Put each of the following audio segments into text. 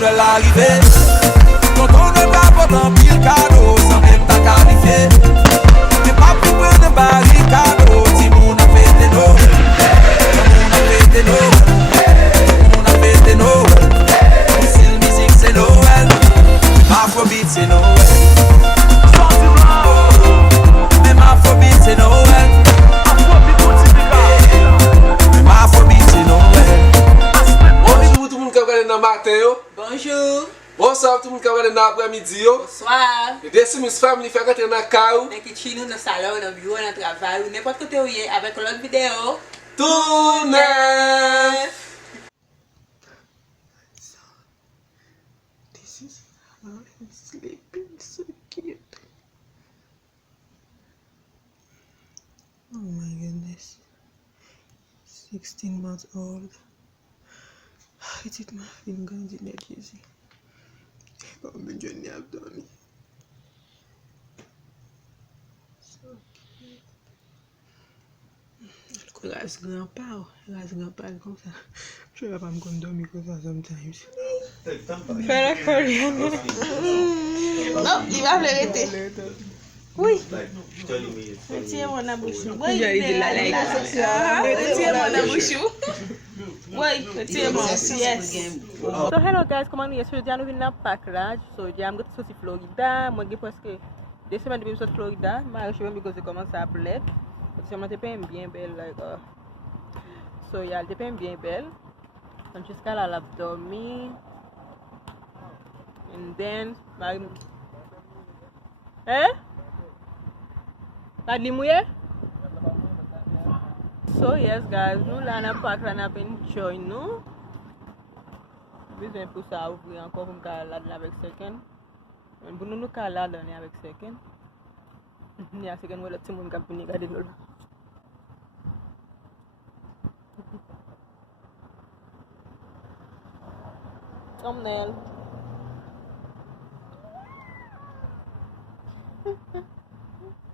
de l'arrivée. Tonton ne va pas dans pile cadeau sans même ta qualifié. Mais pas plus près de barricade, si mon a fêté Noël. Mon a fêté Noël. Mon a fêté Noël. Si le musique c'est Noël, Afrobeat c'est Noël. Même Afrobeat c'est Noël. Même Afrobeat c'est Noël. Bonjour tout le monde qui regarde dans le matin. Bonjour. Bonsoir tout le monde qui regarde dans l'après-midi. Bonsoir. Le Decimus Family fait rentrer dans le carreau. On est chez nous dans le salon, dans le bureau, dans le travail, ou n'importe côté où il est, avec l'autre vidéo. Tout neuf. This is how I'm sleeping, so cute. Oh my goodness. 16 months old. It's it my fingers in that easy. But I'm enjoying the abdomen. So cute. Ras grandpa, comme ça. Je vais pas me dormir comme ça sometimes. Fais la Korean. Non, il va l'arrêter. Oui. Retiens mon abouchou. Oui, retiens mon abouchou. Oui, retiens mon. Yes. So hello guys, come on here. So nous venons à Pâques là. So I'm going to Florida. Moi j'ai presque 2 semaines depuis que je suis Florida. Mais je suis parce que commence à pleurer. Parce que je suis bien belle like so yeah, je suis bien belle. Donc jusqu'à là la dormi. And then Pas de mouiller? So yes guys, nous là à Pâques là on enjoy nous. Besoin pour ça ouvrir encore pour me caler avec second. Pour nous caler avec second. Il y a second où le petit monde qui regarder nous. Thumbnail.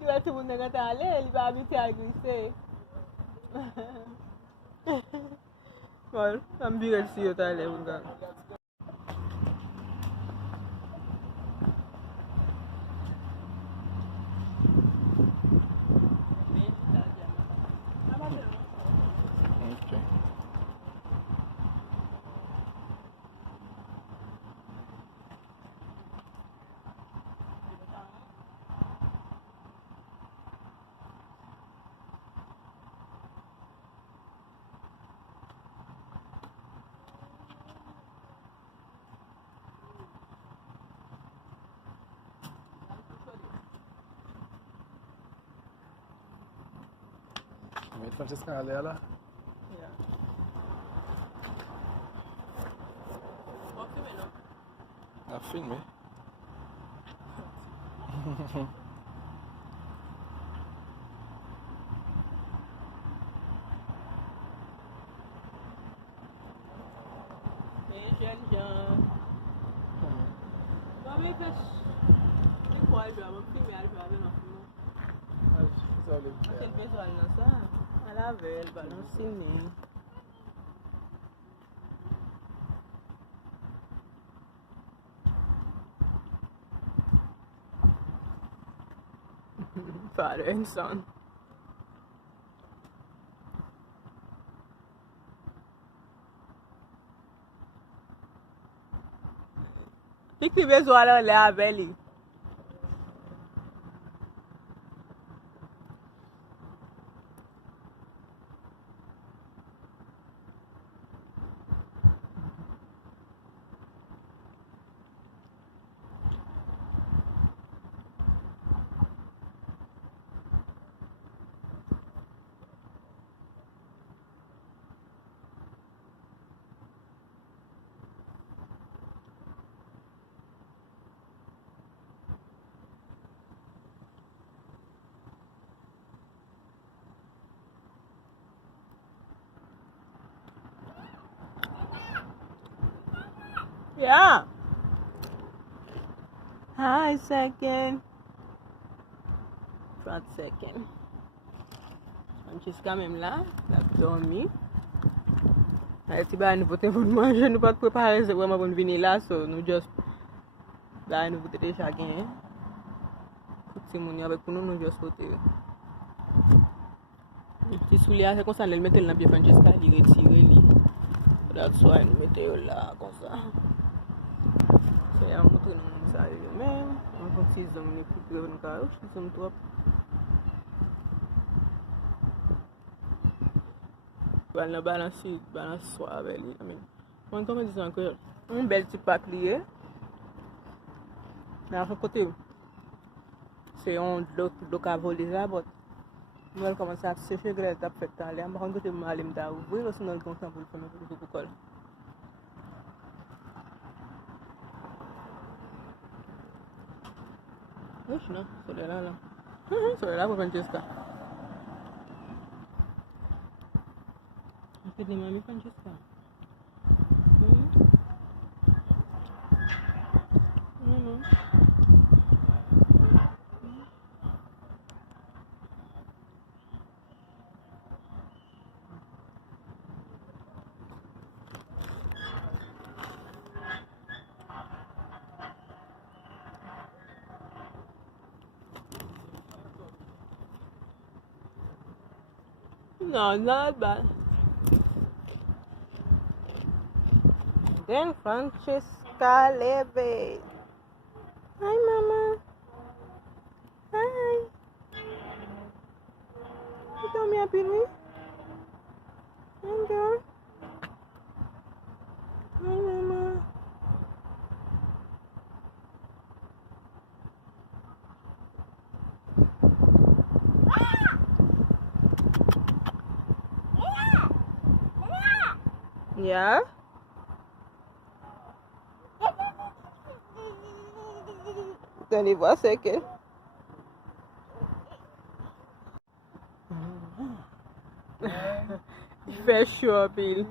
Il va tout le monde qui aller, il va habiter à glisser. Well, I'm big at see you Thailand. Francesca Lela. A filme. La velle, balancine. Father and son. Fique visual olhar, velho. Yeah. Hi, second. Front second. And she's coming là, la dormi. Ti ba nou pote pou manje, nou pat prepare se wèman pou nou vini la, so nou just ba nou pote deja gen. Ti moun yo avèk pou nou just pote. Ti sou li a se konsan lèl metel nan piye Francesca, li retire li. That's why nou mette yo la konsan. So yon moutre nou moun sa yo men. An kon si zom ne pou prev nou ka. Si zom trop. Wal nan balansi swa avè li. Mwen koman dizan kwe, un bel ti pak liye. Nan an kote, se yon do ka voli la, but mwen koman sa seche grel tap fet tan li. An bakon kote mwen alim da ouvri, ou se nan kontan pou l fome pou l kol. Wesh nan, sole la la. Sole la pou Francesca. Pe de mami Francesca. No, not bad. Then Francesca Leve. Hi, Mama. Hi. You tell me happy me? Hi, girl. Hi, Mama. Yeah? Attendez-vous un second. Il fait chaud, Bill.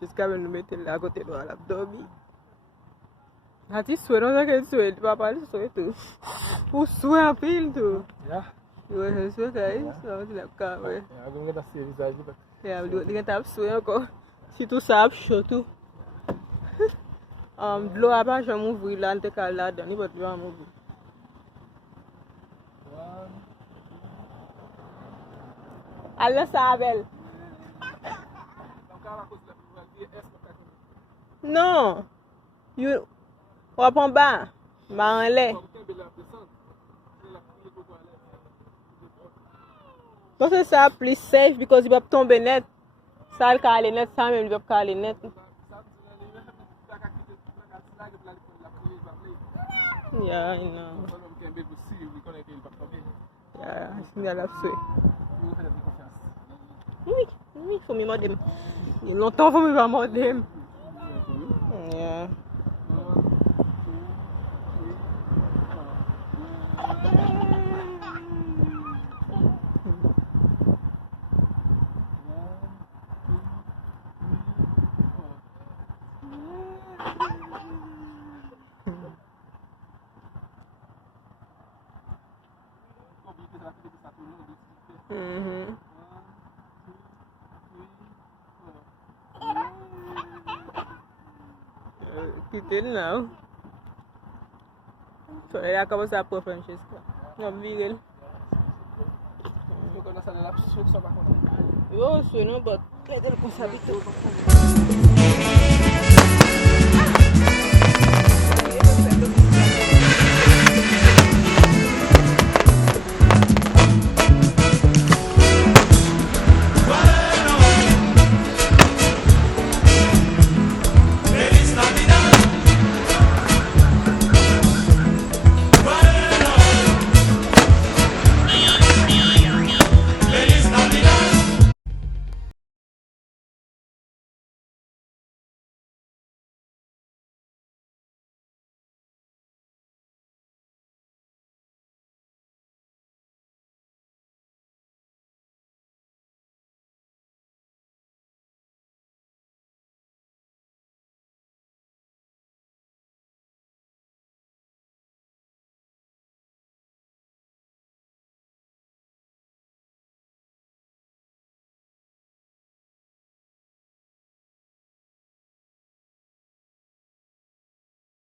Jusqu'à me mettre là à côté de l'abdomen. Tu souhaites, non, que tu souhaites, papa, tu souhaites tout. Pour souhaiter un pile, tout. Yeah. Eu sou guys, so sila ka we. Agora que tá se visagem, but Dia tap suyo ko. Si tu sap show tu. Dlo apa jam ouvri la ante ka la dan, but dlo am ouvri. Allah sabel. Non. You wapon ba? Ma enle. Non, c'est ça plus safe because il va tomber net. Ça, il va aller net, ça même, il va pas aller net. Yeah, I know. Yeah, c'est bien là-dessus. Oui, faut me modem. Il y a longtemps, faut me voir modem. Yeah. Kita now. So, ela acabou de pôr Francesca. Não, Miguel. Eu sou, não, but cadê o consabido?